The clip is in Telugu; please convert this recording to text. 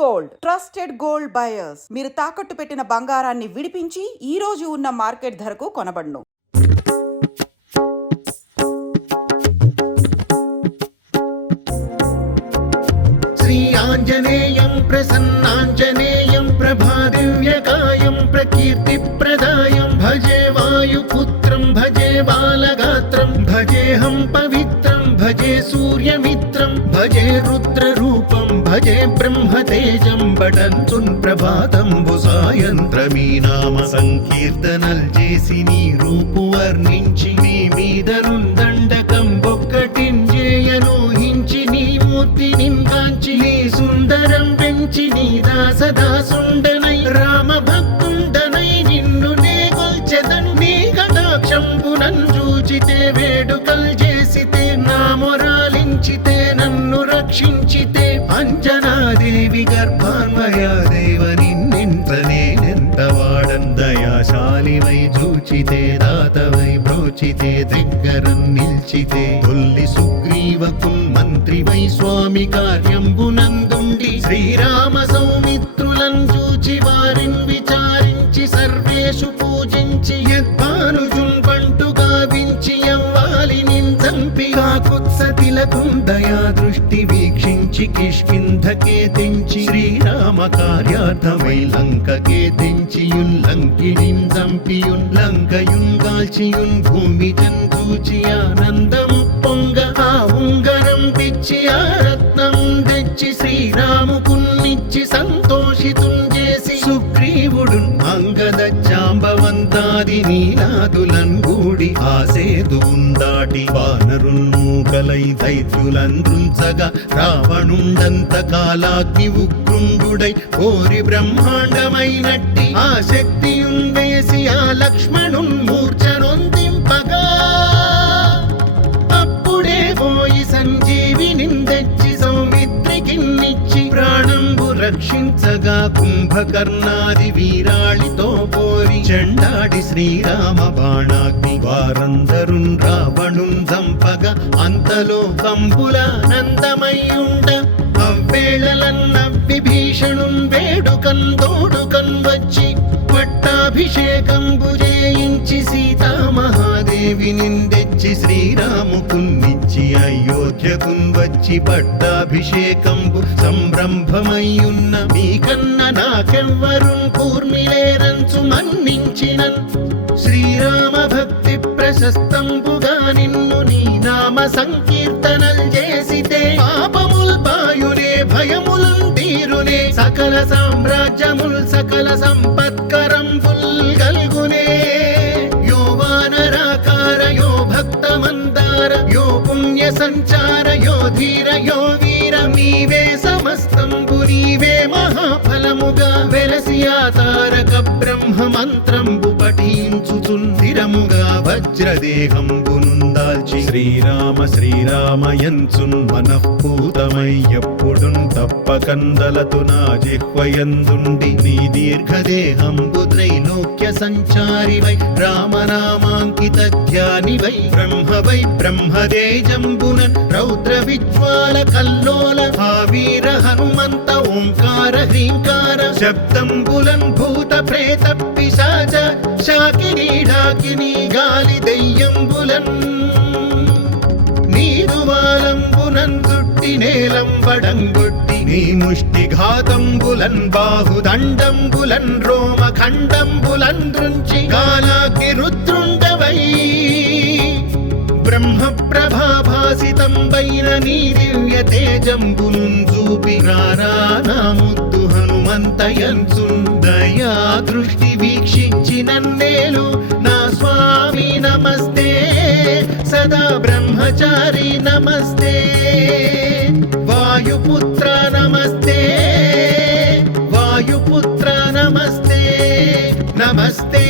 Gold trusted gold buyers. మీరు తాకట్టు పెట్టిన బంగారాన్ని విడిపించి ఈ రోజు ఉన్న మార్కెట్ ధరకు కొనబడును. శ్రీ ఆంజనేయం ప్రసన్నాంజనేయం ప్రభాదివ్యకాయం ప్రకీర్తి ప్రదాయం భజే వాయుపుత్రం భజే బాలగాత్రం భజేహం పవిత్రం భజే సూర్యమిత్రం భజే రుద్రరూపం భజే బ్రహ్మతేజం బటంతున్ ప్రభాతంబు సాయంత్రమీ నామ సంకీర్తనల్ చేసి నీ రూపు వర్ణించి నీ మీదనుందండకం బొక్కటింజేయనూహించి నీ మూర్తి నింకాంచి నీ సుందరం పెంచి నీ దాసదాసుండనై రామ భక్తుండనై నిన్ను నే కొల్చెదన్ నీ కటాక్షంబునన్ చూచితే వేడుకల్ చేసితే నా మొరాలించితే నన్ను రక్షించితే అంజనాదేవి గర్భాన్వయాదేవ నిన్నెంత వాడన్ దయాశాలివై చూచితే దాతవై బ్రోచితే దగ్గరం నిల్చితే తొల్లి సుగ్రీవకున్ మంత్రివై స్వామి కార్యంబునందుండి శ్రీరామ సౌమిత్రులను చూచి వారిని విచారించి సర్వేషు పూజించి యద్భానుజున్ పంటు గావించి యవ్వాలి నించంపి కాకుత్సతిలకుం దయా దృష్టి వీక్షించి కిష్కింధకే తెంచి శ్రీరామ కార్యార్థమై లంకకే తెంచియున్ లంకిణిన్ చంపియున్ లంకయున్ గాల్చియున్ భూమి జంతూచి ఆనందము పొంగ ఆ ఉంగరం పిచ్చి ఆ రత్నం తెచ్చి శ్రీరాముకున్నిచ్చి సంతోషితున్ చేసి సుగ్రీవుడు అంగద జాంబవంతాది నీలాదులన్ గూడి ఆసేతువున్ దాటి వానరున్ మూకలై దైత్యులందృంచగా రావణుండంత కాలాగ్ని ఉగ్రుండుడై కోరి బ్రహ్మాండమైనట్టి ఆ శక్తియున్ వేసి ఆ లక్ష్మణున్ మూర్ఛనొందింపగా అప్పుడే పోయి సంజీవిని తెచ్చి సౌమిత్రికిన్నిచ్చి ప్రాణంబు రక్షించగా కుంభకర్ణాది వీరాళితో పోరి చెండాడి శ్రీరామ బాణాగ్ని వారందరున్ రావణున్ చంపగా అంతలో కంబుల నందమయ్యుండ అవ్వేళలన్న విభీషణున్ వేడుకన్ తోడుకన్ వచ్చి పట్టాభిషేకంబు చేయించి సీతామహాదేవి నిందెచ్చి శ్రీరాముకున్నిచ్చి అయోధ్యకున్ వచ్చి పట్టాభిషేకంబు సంరంభమయ్యున్న మీకన్న నాకెవ్వరున్ కూర్మిలేరంచు మన్నించినన్ శ్రీరామ భక్తి ప్రశస్తంబుగా నిన్ను నీ నామ సంకీర్తనల్ చేసితే పాపముల్ పాయునే భయముల్ తీరునే సకల సామ్రాజ్యముల్ సకల సంపత్కరంబుల్ గల్గునే యో వానరాకార యో భక్త మందార యో పుణ్య సంచార యో ధీర యో వీర నీవే సమస్తంబు నీవే మహాఫలముగా వెలసి ఆ తారక బ్రహ్మ మంత్రంబు పఠించుచున్ స్థిరముగా వజ్రదేహంబునుందాల్చి శ్రీరామ శ్రీరామయంచున్ మనఃపూతమై ఎప్పుడున్ తప్పకందలతు నా జిహ్వయందుండి నీ దీర్ఘదేహంబు త్రైలోక్య సంచారివై రామనామాంకిత ధ్యానివై బ్రహ్మవై బ్రహ్మదేజంబునన్ రౌద్ర విజ్వాల కల్లోల వీర హనుమంత ఓంకార హ్రీంకార శబ్దంబులన్ భూత ప్రేత పిశాచ శాకినీ ఢాకినీ గాలి దయ్యంబులన్ నీదువాలంబునన్ చుట్టి నేలంబడంగొట్టి నీ ముష్టి ఘాతంబులన్ బాహుదండంబులన్ రోమ ఖండంబులన్ దృంచి కాలాగ్ని రుద్రుండవై బ్రహ్మ ప్రభాభాసితంబైన నీ దివ్య తేజంబులున్ చూపి రానా ముద్దు హనుమంతయంచున్ దయా దృష్టి వీక్షించి నన్నేలు నా స్వామి నమస్తే సదా బ్రహ్మచారి నమస్తే వాయుపుత్ర నమస్తే వాయుపుత్ర నమస్తే నమస్తే